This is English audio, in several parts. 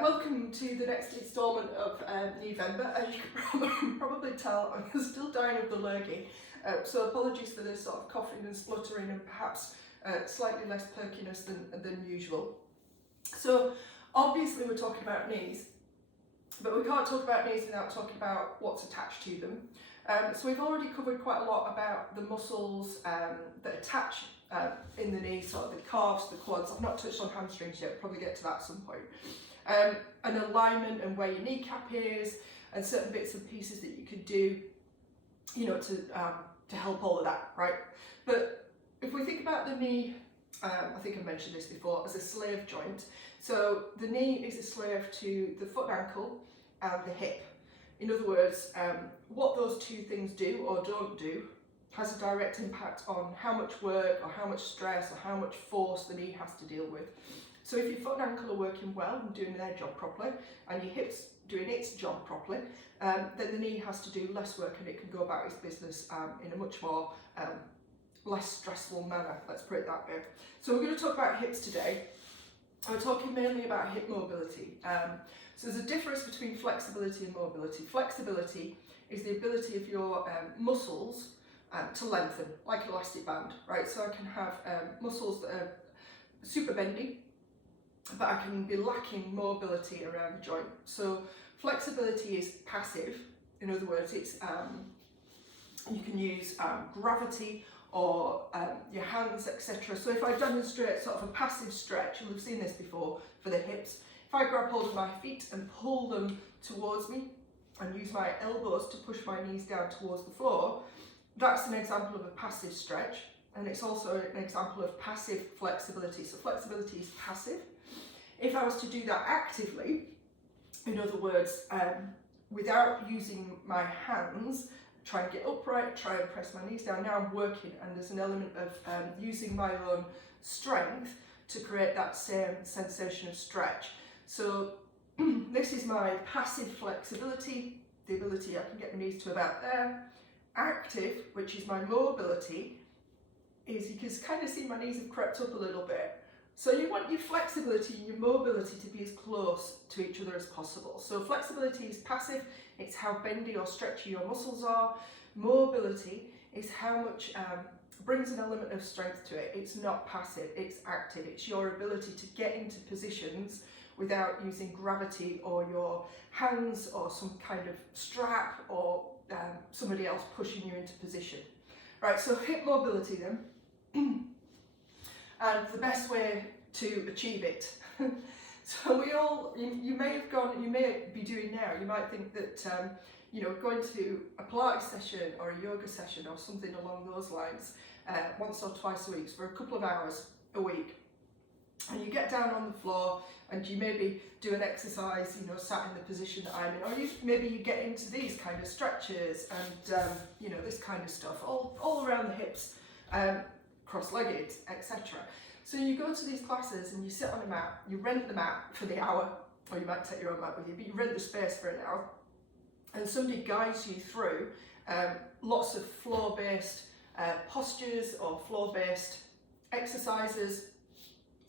welcome to the next instalment of Kneevember. As you can probably tell, I'm still dying of the lurgy, so apologies for this sort of coughing and spluttering and perhaps slightly less perkiness than usual. So obviously we're talking about knees, but we can't talk about knees without talking about what's attached to them. So we've already covered quite a lot about the muscles that attach in the knee, sort of the calves, the quads. I've not touched on hamstrings yet, we'll probably get to that at some point. And alignment and where your kneecap is, and certain bits and pieces that you could do, you know, to help all of that, right? But if we think about the knee, I think I mentioned this before, as a slave joint. So the knee is a slave to the foot and ankle and the hip. In other words, what those two things do or don't do has a direct impact on how much work or how much stress or how much force the knee has to deal with. So if your foot and ankle are working well and doing their job properly, and your hip's doing its job properly, then the knee has to do less work and it can go about its business in a much more less stressful manner, let's put it that way. So we're going to talk about hips today. We're talking mainly about hip mobility. So there's a difference between flexibility and mobility. Flexibility is the ability of your muscles to lengthen, like an elastic band, right? So I can have muscles that are super bendy, but I can be lacking mobility around the joint. So flexibility is passive. In other words, it's you can use gravity or your hands, etc. So if I demonstrate sort of a passive stretch, you'll have seen this before for the hips. If I grab hold of my feet and pull them towards me and use my elbows to push my knees down towards the floor, that's an example of a passive stretch, and it's also an example of passive flexibility. So flexibility is passive. If I was to do that actively, in other words, without using my hands, try and get upright, try and press my knees down, now I'm working, and there's an element of using my own strength to create that same sensation of stretch. So this is my passive flexibility, the ability I can get my knees to about there. Active, which is my mobility, is you can kind of see my knees have crept up a little bit. So you want your flexibility and your mobility to be as close to each other as possible. So flexibility is passive, it's how bendy or stretchy your muscles are. Mobility is how much brings an element of strength to it. It's not passive, it's active. It's your ability to get into positions without using gravity or your hands or some kind of strap or somebody else pushing you into position. Right, so hip mobility then. And the best way to achieve it. So we all, you may be doing now, you might think that, you know, going to a Pilates session or a yoga session or something along those lines, once or twice a week, for a couple of hours a week. And you get down on the floor and you maybe do an exercise, you know, sat in the position that I'm in, or maybe you get into these kind of stretches and, you know, this kind of stuff, all around the hips, cross-legged, etc. So you go to these classes and you sit on a mat, you rent the mat for the hour, or you might take your own mat with you, but you rent the space for an hour, and somebody guides you through lots of floor-based postures or floor-based exercises,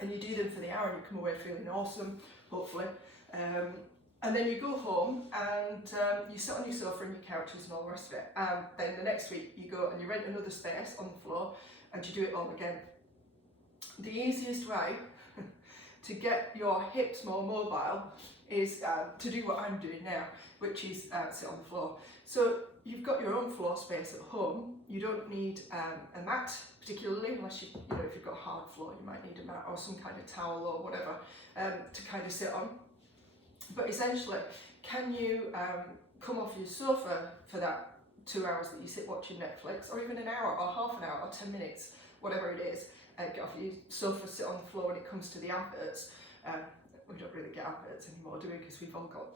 and you do them for the hour and you come away feeling awesome, hopefully. And then you go home and you sit on your sofa and your couches and all the rest of it. And then the next week you go and you rent another space on the floor and you do it all again. The easiest way to get your hips more mobile is to do what I'm doing now, which is sit on the floor. So you've got your own floor space at home. You don't need a mat particularly, unless if you've got a hard floor, you might need a mat or some kind of towel or whatever to kind of sit on. But essentially, can you come off your sofa for that 2 hours that you sit watching Netflix, or even an hour or half an hour or 10 minutes, whatever it is, get off your sofa, sit on the floor when it comes to the adverts. We don't really get adverts anymore, do we? Because we've all got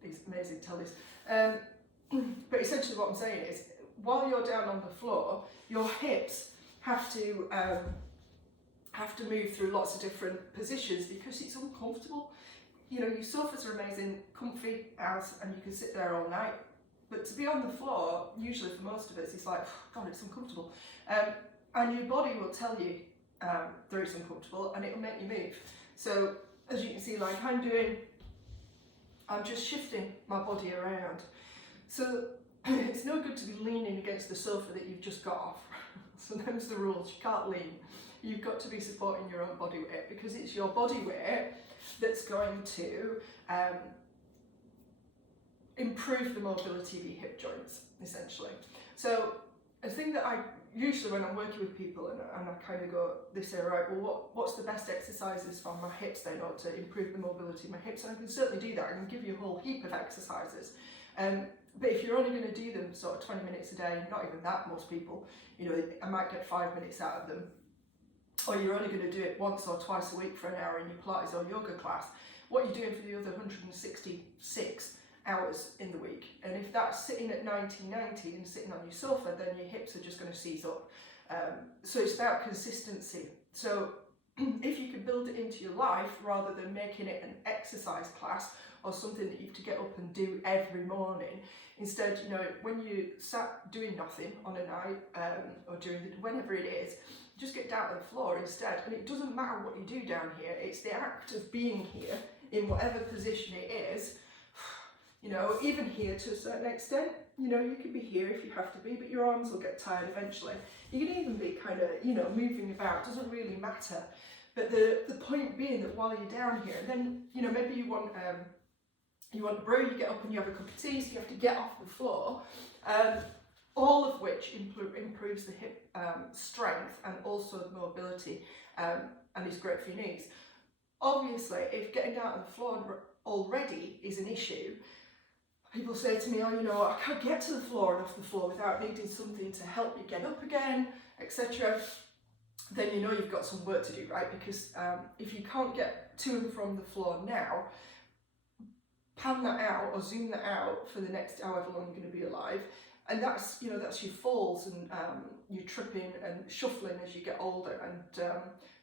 these amazing tellies. But essentially what I'm saying is, while you're down on the floor, your hips have to move through lots of different positions because it's uncomfortable. You know, your sofas are amazing, comfy as, and you can sit there all night. But to be on the floor, usually for most of us, it's like, oh, God, it's uncomfortable. And your body will tell you that it's uncomfortable and it'll make you move. So as you can see, like I'm doing I'm just shifting my body around. So it's no good to be leaning against the sofa that you've just got off. So them's the rules, you can't lean. You've got to be supporting your own body weight, because it's your body weight that's going to improve the mobility of your hip joints, essentially. So a thing that I usually, when I'm working with people and I kind of go, they say, right, well, what's the best exercises for my hips then, or to improve the mobility of my hips? And I can certainly do that. I can give you a whole heap of exercises. But if you're only going to do them sort of 20 minutes a day, not even that, most people, you know, I might get 5 minutes out of them, or you're only going to do it once or twice a week for an hour in your Pilates or yoga class, what you're doing for the other 166 hours in the week. And if that's sitting at 90 and sitting on your sofa, then your hips are just going to seize up. So it's about consistency. So if you can build it into your life rather than making it an exercise class or something that you have to get up and do every morning, instead, you know, when you sat doing nothing on a night or during whenever it is, just get down on the floor instead. And it doesn't matter what you do down here, it's the act of being here in whatever position it is. You know, even here to a certain extent, you know, you can be here if you have to be, but your arms will get tired eventually. You can even be kind of, you know, moving about, doesn't really matter. But the point being that while you're down here, and then, you know, maybe you want a brew, you get up and you have a cup of tea, so you have to get off the floor, all of which improves the hip strength and also the mobility, and is great for your knees. Obviously, if getting down on the floor already is an issue, people say to me, oh, you know, I can't get to the floor and off the floor without needing something to help you get up again, etc. Then you know you've got some work to do, right? Because if you can't get to and from the floor now, pan that out or zoom that out for the next however long you're going to be alive. And that's, you know, that's your falls and your tripping and shuffling as you get older, and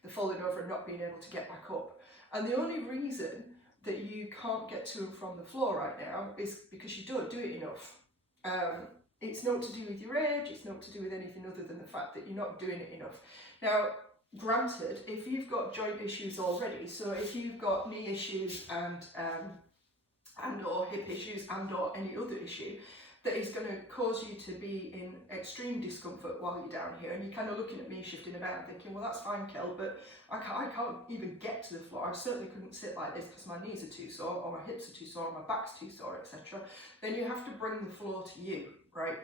the falling over and not being able to get back up. And the only reason that you can't get to and from the floor right now is because you don't do it enough. It's not to do with your age, it's not to do with anything other than the fact that you're not doing it enough. Now, granted, if you've got joint issues already, so if you've got knee issues and or hip issues and or any other issue that is going to cause you to be in extreme discomfort while you're down here, and you're kind of looking at me shifting about thinking, well, that's fine, Kel, but I can't even get to the floor. I certainly couldn't sit like this because my knees are too sore, or my hips are too sore, or my back's too sore, etc. Then you have to bring the floor to you, right?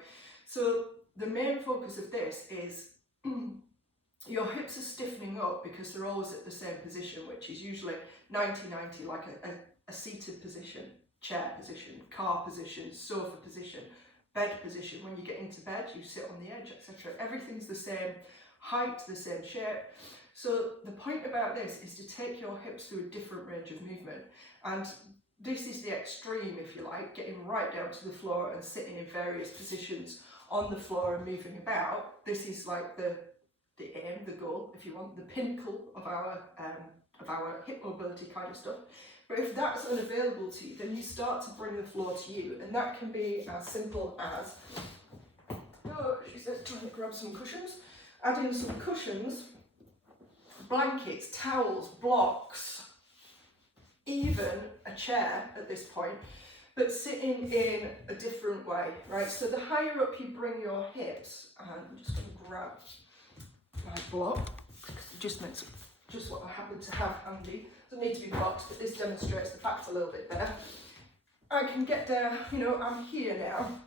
So the main focus of this is your hips are stiffening up because they're always at the same position, which is usually 90-90, like a seated position, chair position, car position, sofa position, bed position. When you get into bed, you sit on the edge, etc. Everything's the same height, the same shape. So the point about this is to take your hips through a different range of movement. And this is the extreme, if you like, getting right down to the floor and sitting in various positions on the floor and moving about. This is like the aim, the goal, if you want, the pinnacle of our hip mobility kind of stuff. But if that's unavailable to you, then you start to bring the floor to you, and that can be as simple as, oh, she says trying to grab some cushions, add in some cushions, blankets, towels, blocks, even a chair at this point, but sitting in a different way, right? So the higher up you bring your hips, and I'm just going to grab my block, just what I happen to have handy. Doesn't need to be blocked, but this demonstrates the facts a little bit better. I can get down, you know, I'm here now,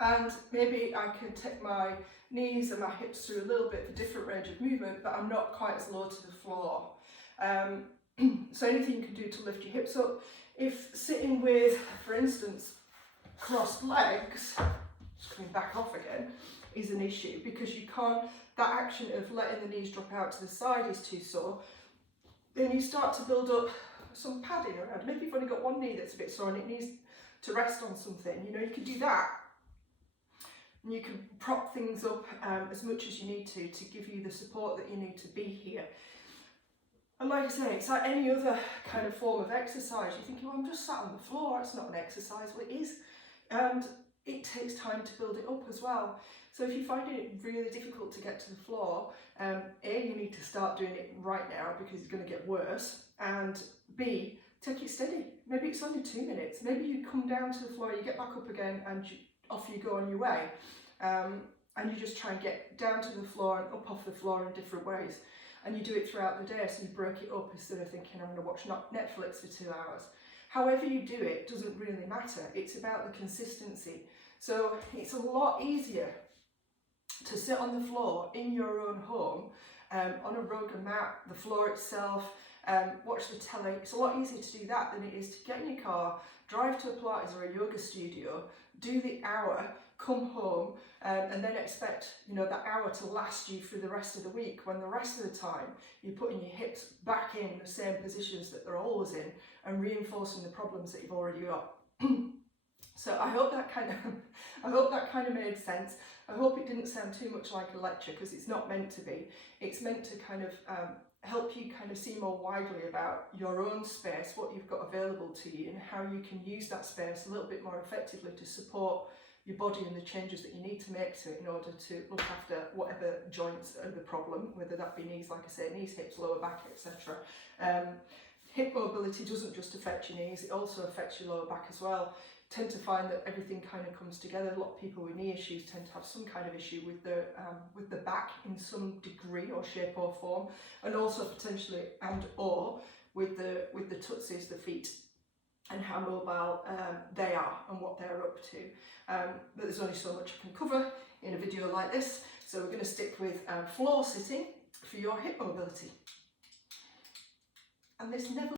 and maybe I can take my knees and my hips through a little bit of a different range of movement, but I'm not quite as low to the floor. So anything you can do to lift your hips up. If sitting with, for instance, crossed legs, just coming back off again, is an issue, because you can't, that action of letting the knees drop out to the side is too sore, then you start to build up some padding around. Maybe you've only got one knee that's a bit sore and it needs to rest on something, you know, you can do that. And you can prop things up as much as you need to give you the support that you need to be here. And like I say, it's like any other kind of form of exercise. You're thinking, well, I'm just sat on the floor, it's not an exercise. Well, it is. And it takes time to build it up as well. So if you find it really difficult to get to the floor, A, you need to start doing it right now because it's going to get worse, and B, take it steady. Maybe it's only 2 minutes. Maybe you come down to the floor, you get back up again, and off you go on your way. And you just try and get down to the floor and up off the floor in different ways. And you do it throughout the day, so you break it up instead of thinking, I'm going to watch Netflix for 2 hours. However you do it doesn't really matter. It's about the consistency. So it's a lot easier to sit on the floor in your own home, on a rug, a mat, the floor itself, watch the telly. It's a lot easier to do that than it is to get in your car, drive to a Pilates or a yoga studio, do the hour, come home, and then expect, you know, that hour to last you through the rest of the week, when the rest of the time you're putting your hips back in the same positions that they're always in and reinforcing the problems that you've already got. So I hope that kind of made sense. I hope it didn't sound too much like a lecture, because it's not meant to be. It's meant to kind of help you kind of see more widely about your own space, what you've got available to you, and how you can use that space a little bit more effectively to support your body and the changes that you need to make to it in order to look after whatever joints are the problem, whether that be knees, like I say, knees, hips, lower back, etc. Hip mobility doesn't just affect your knees, it also affects your lower back as well. Tend to find that everything kind of comes together. A lot of people with knee issues tend to have some kind of issue with the back in some degree or shape or form, and also potentially or with the tootsies, the feet, and how mobile they are and what they're up to. But there's only so much I can cover in a video like this, so we're going to stick with floor sitting for your hip mobility. And this never